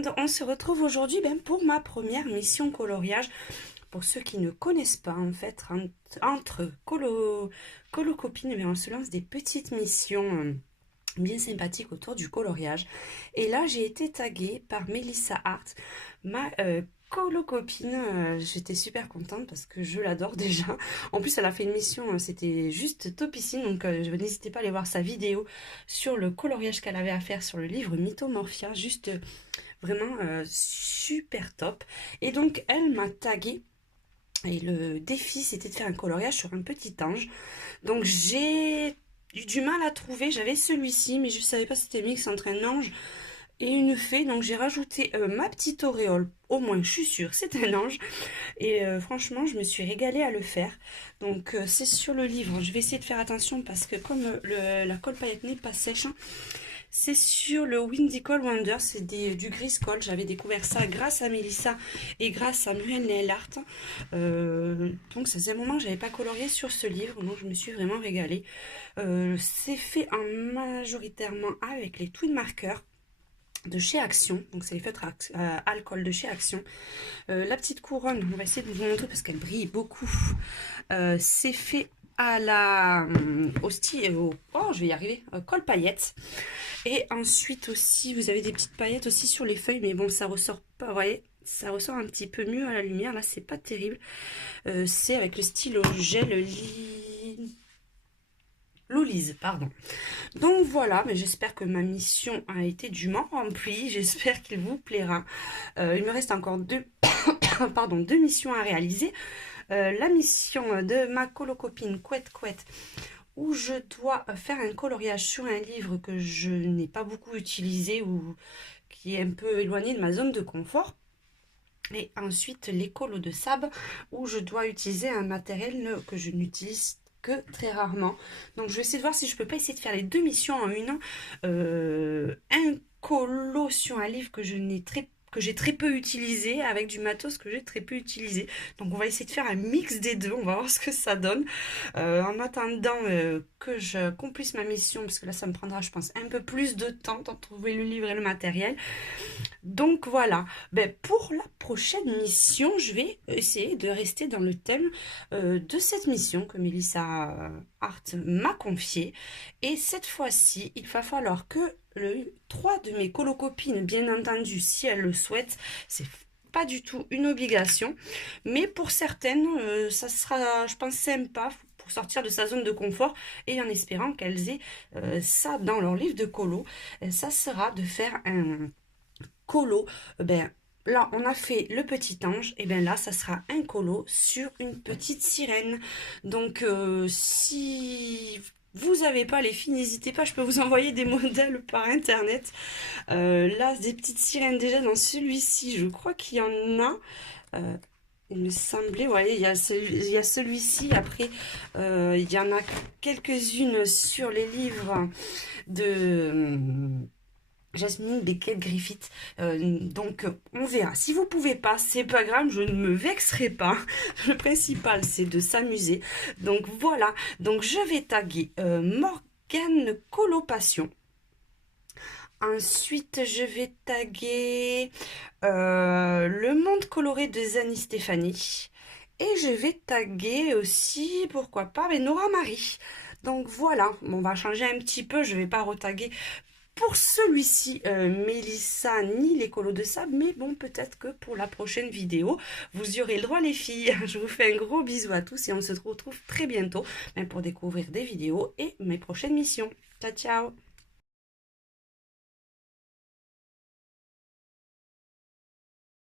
monde, on se retrouve aujourd'hui pour ma première mission coloriage. Pour ceux qui ne connaissent pas, en fait, entre colo-copines, on se lance des petites missions bien sympathiques autour du coloriage. Et là, j'ai été taguée par Melissa Art, ma colo-copine. J'étais super contente parce que je l'adore déjà. En plus, elle a fait une mission, c'était juste topissime, donc n'hésitez pas à aller voir sa vidéo sur le coloriage qu'elle avait à faire sur le livre Mythomorphia, juste vraiment super top. Et donc, elle m'a taguée. Et le défi, c'était de faire un coloriage sur un petit ange. Donc, j'ai eu du mal à trouver. J'avais celui-ci, mais je ne savais pas si c'était mix entre un ange et une fée. Donc, j'ai rajouté ma petite auréole. Au moins, je suis sûre, c'est un ange. Et franchement, je me suis régalée à le faire. Donc, c'est sur le livre. Je vais essayer de faire attention parce que comme la colle paillette n'est pas sèche, hein, c'est sur le Whimsical Wonder, c'est du gris colle. J'avais découvert ça grâce à Melissa et grâce à Muriel Nail Art. Donc ça faisait un moment que je n'avais pas colorié sur ce livre, donc je me suis vraiment régalée. C'est fait majoritairement avec les Twin Markers de chez Action, donc c'est les feutres alcool de chez Action. La petite couronne, on va essayer de vous montrer parce qu'elle brille beaucoup. C'est fait à la oh, je vais y arriver, colle paillette. Et ensuite aussi, vous avez des petites paillettes aussi sur les feuilles, mais bon, ça ressort pas, vous voyez, ça ressort un petit peu mieux à la lumière. Là, c'est pas terrible. C'est avec le stylo gel Lolise, pardon. Donc voilà, mais j'espère que ma mission a été dûment remplie. J'espère qu'il vous plaira. Il me reste encore deux missions à réaliser. La mission de ma colo-copine Couette Couette, où je dois faire un coloriage sur un livre que je n'ai pas beaucoup utilisé ou qui est un peu éloigné de ma zone de confort. Et ensuite les colos de sable, où je dois utiliser un matériel que je n'utilise que très rarement. Donc je vais essayer de voir si je peux pas essayer de faire les deux missions en une. Un colo sur un livre que j'ai très peu utilisé, avec du matos que j'ai très peu utilisé. Donc on va essayer de faire un mix des deux, on va voir ce que ça donne. En attendant que je accomplisse ma mission, parce que là ça me prendra je pense un peu plus de temps de trouver le livre et le matériel. Donc voilà, pour la prochaine mission, je vais essayer de rester dans le thème de cette mission que Melissa Art m'a confiée. Et cette fois-ci, il va falloir que trois de mes colo-copines, bien entendu, si elles le souhaitent, c'est pas du tout une obligation, mais pour certaines, ça sera, je pense, sympa pour sortir de sa zone de confort et en espérant qu'elles aient ça dans leur livre de colo. Ça sera de faire un colo. Là, on a fait le petit ange, et bien là, ça sera un colo sur une petite sirène. Donc, si vous n'avez pas les filles, n'hésitez pas, je peux vous envoyer des modèles par internet. Là, des petites sirènes déjà dans celui-ci, je crois qu'il y en a. Il me semblait, vous voyez, il y a celui-ci. Après, il y en a quelques-unes sur les livres de Jasmine Beckett-Griffith. Donc on verra. Si vous pouvez pas, c'est pas grave, je ne me vexerai pas. Le principal c'est de s'amuser. Donc voilà. Donc je vais taguer Morgane Colopassion. Ensuite je vais taguer Le Monde Coloré de Zani Stéphanie. Et je vais taguer aussi, pourquoi pas, Nora Marie. Donc voilà, on va changer un petit peu, je vais pas retaguer pour celui-ci Melissa ni les colos de sable, mais bon, peut-être que pour la prochaine vidéo, vous y aurez le droit les filles. Je vous fais un gros bisou à tous et on se retrouve très bientôt pour découvrir des vidéos et mes prochaines missions. Ciao, ciao!